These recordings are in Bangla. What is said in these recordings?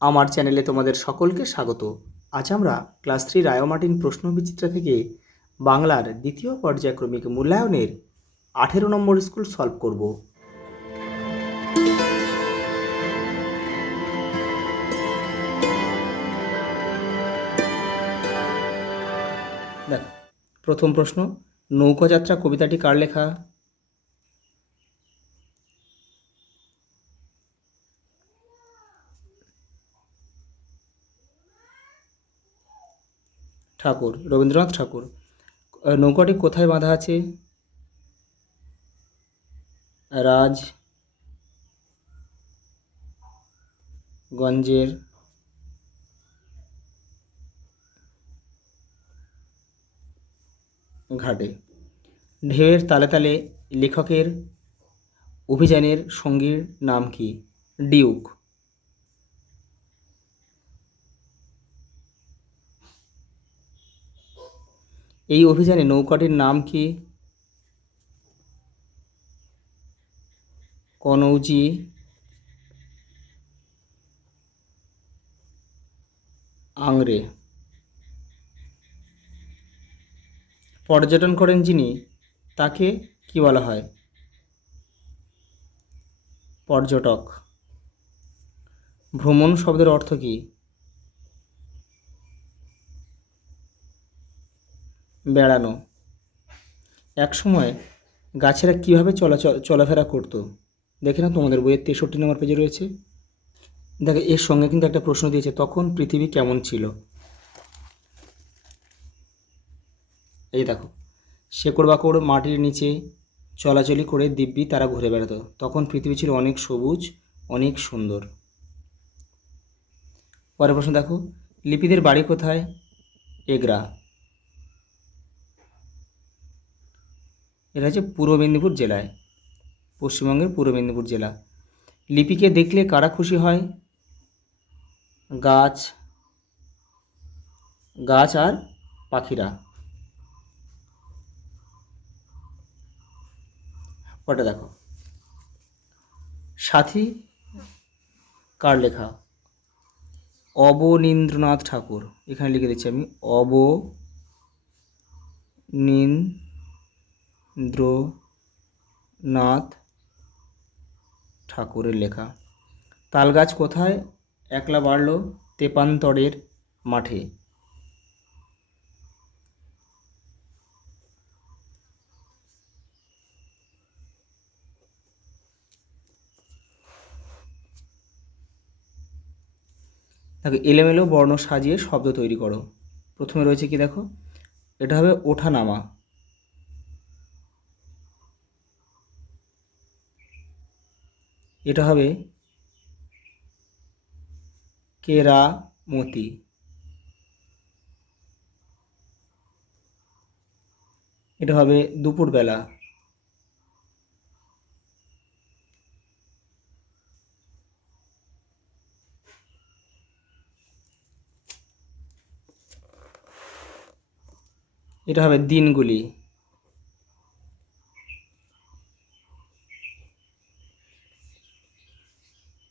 আমার চ্যানেলে তোমাদের সকলকে স্বাগত। আজ আমরা ক্লাস 3 রায়োমার্টিন প্রশ্নবিচিত্রা থেকে বাংলার দ্বিতীয় পর্যায়ক্রমিক মূল্যায়নের 18 নম্বর স্কুল সলভ করব। দেখো, প্রথম প্রশ্ন, নৌকাযাত্রা কবিতাটি কার লেখা? ঠাকুর, রবীন্দ্রনাথ ঠাকুর। নৌকাটি কোথায় বাঁধা আছে? রাজগঞ্জের ঘাটে। ঢেউয়ের তালে তালে লেখকের অভিযানের সঙ্গীর নাম কি? ডিউক। এই অভিযানে নৌকাটির নাম কি? কনৌজি আংরে। পর্যটন করেন যিনি, তাকে কি বলা হয়? পর্যটক। ভ্রমণ শব্দের অর্থ কি? বেড়ানো। এক সময় গাছেরা কীভাবে চলাফেরা করতো? দেখে না, তোমাদের বইয়ের 63 নম্বর পেজে রয়েছে। দেখো, এর সঙ্গে কিন্তু একটা প্রশ্ন দিয়েছে, তখন পৃথিবী কেমন ছিল? এই দেখো, শেকড় বাকড় মাটির নিচে চলাচলি করে দিব্যি তারা ঘুরে বেড়াতো। তখন পৃথিবী ছিল অনেক সবুজ, অনেক সুন্দর। পরের প্রশ্ন দেখো, লিপিদের বাড়ি কোথায়? এগরা। এটা হচ্ছে পূর্ব মেদিনীপুর জেলায়, পশ্চিমবঙ্গের পূর্ব মেদিনীপুর জেলা। লিপিকে দেখলে কারা খুশি হয়? গাছ আর পাখিরা। ওটা দেখো, সাথী কার লেখা? অবনীন্দ্রনাথ ঠাকুর। এখানে লিখে দিচ্ছি আমি, অবনীন্দ্রনাথ ঠাকুরের লেখা। তালগাছ কোথায় একলা বাড়ল? তেপান্তরের মাঠে। দেখো, এলোমেলো বর্ণ সাজিয়ে শব্দ তৈরি করো। প্রথমে রয়েছে কি দেখো, এটা হবে ওঠা নামা। এটা হবে কেরামতি। এটা হবে দুপুরবেলা। এটা হবে দিনগুলি।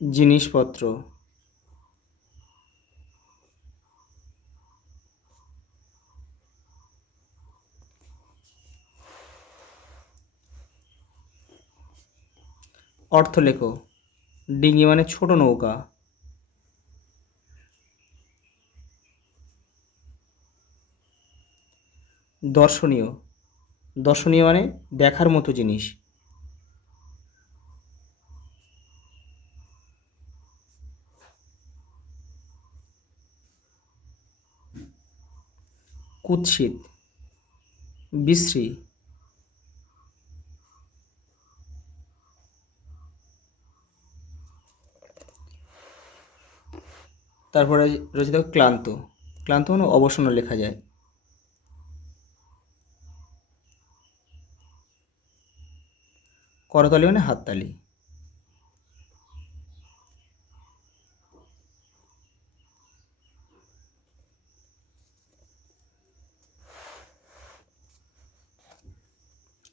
জিনিসপত্র। অর্থ লেখো। ডিঙি মানে ছোট নৌকা। দর্শনীয়। দর্শনীয় মানে দেখার মতো জিনিস। কুৎসিত, বিশ্রী। তারপরে রয়েছে দেখো ক্লান্ত। ক্লান্ত মানে অবসন্ন লেখা যায়। করতালি মানে হাততালি।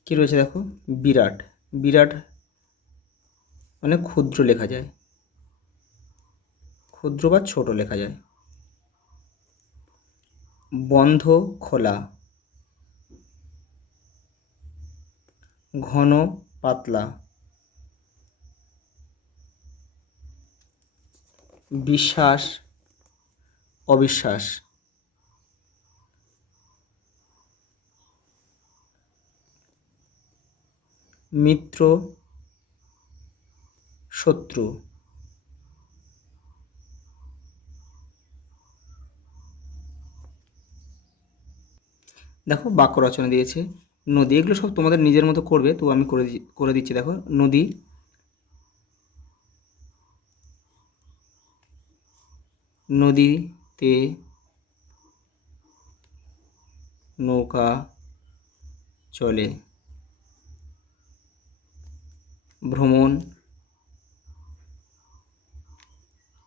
কি রয়েছে দেখো, বিরাট। বিরাট মানে ক্ষুদ্র লেখা যায়, ক্ষুদ্র বা ছোট লেখা যায়। বন্ধ খোলা, ঘন পাতলা, বিশ্বাস অবিশ্বাস, মিত্র শত্রু, দেখো বাক্য রচনা দিয়েছে। নদী, এগুলো সব তোমাদের নিজের মতো করবে, তো আমি করে দিচ্ছি। দেখো নদী, নদীতে নৌকা চলে। ভ্রমণ,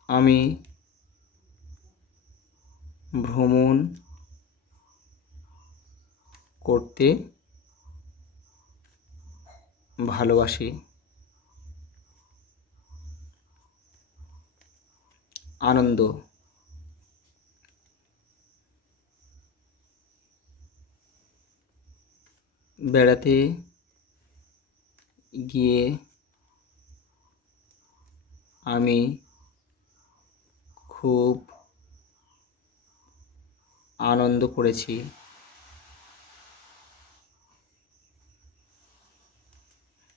আমি ভ্রমণ করতে ভালোবাসি। আনন্দ, বেড়াতে গিয়ে আমি খুব আনন্দ করেছি।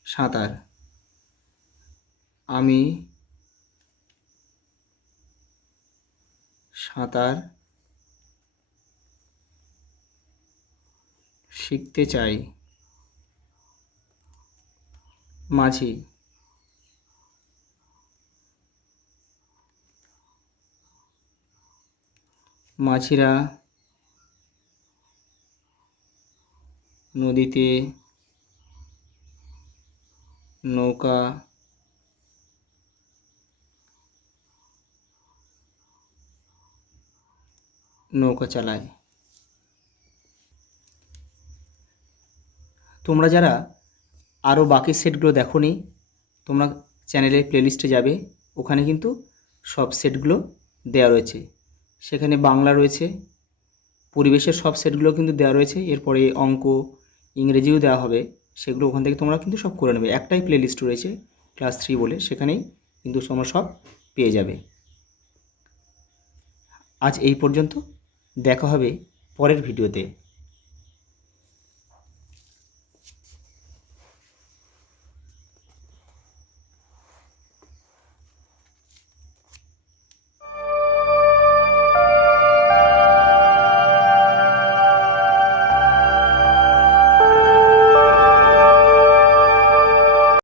সাঁতার, আমি সাঁতার শিখতে চাই। মাঝি, মাঝিরা নদীতে নৌকা চালায়। তোমরা যারা আরও বাকি সেটগুলো দেখোনি, তোমরা চ্যানেলের প্লেলিস্টে যাবে, ওখানে কিন্তু সব সেটগুলো দেওয়া রয়েছে। সেখানে বাংলা রয়েছে, পরিবেশের সব সেটগুলো কিন্তু দেওয়া রয়েছে। এরপরে অঙ্ক, ইংরেজিও দেওয়া হবে, সেগুলো ওখান থেকে তোমরা কিন্তু সব করে নেবে। একটাই প্লেলিস্ট রয়েছে ক্লাস 3 বলে, সেখানেই কিন্তু তোমরা সব পেয়ে যাবে। আজ এই পর্যন্ত, দেখা হবে পরের ভিডিওতে।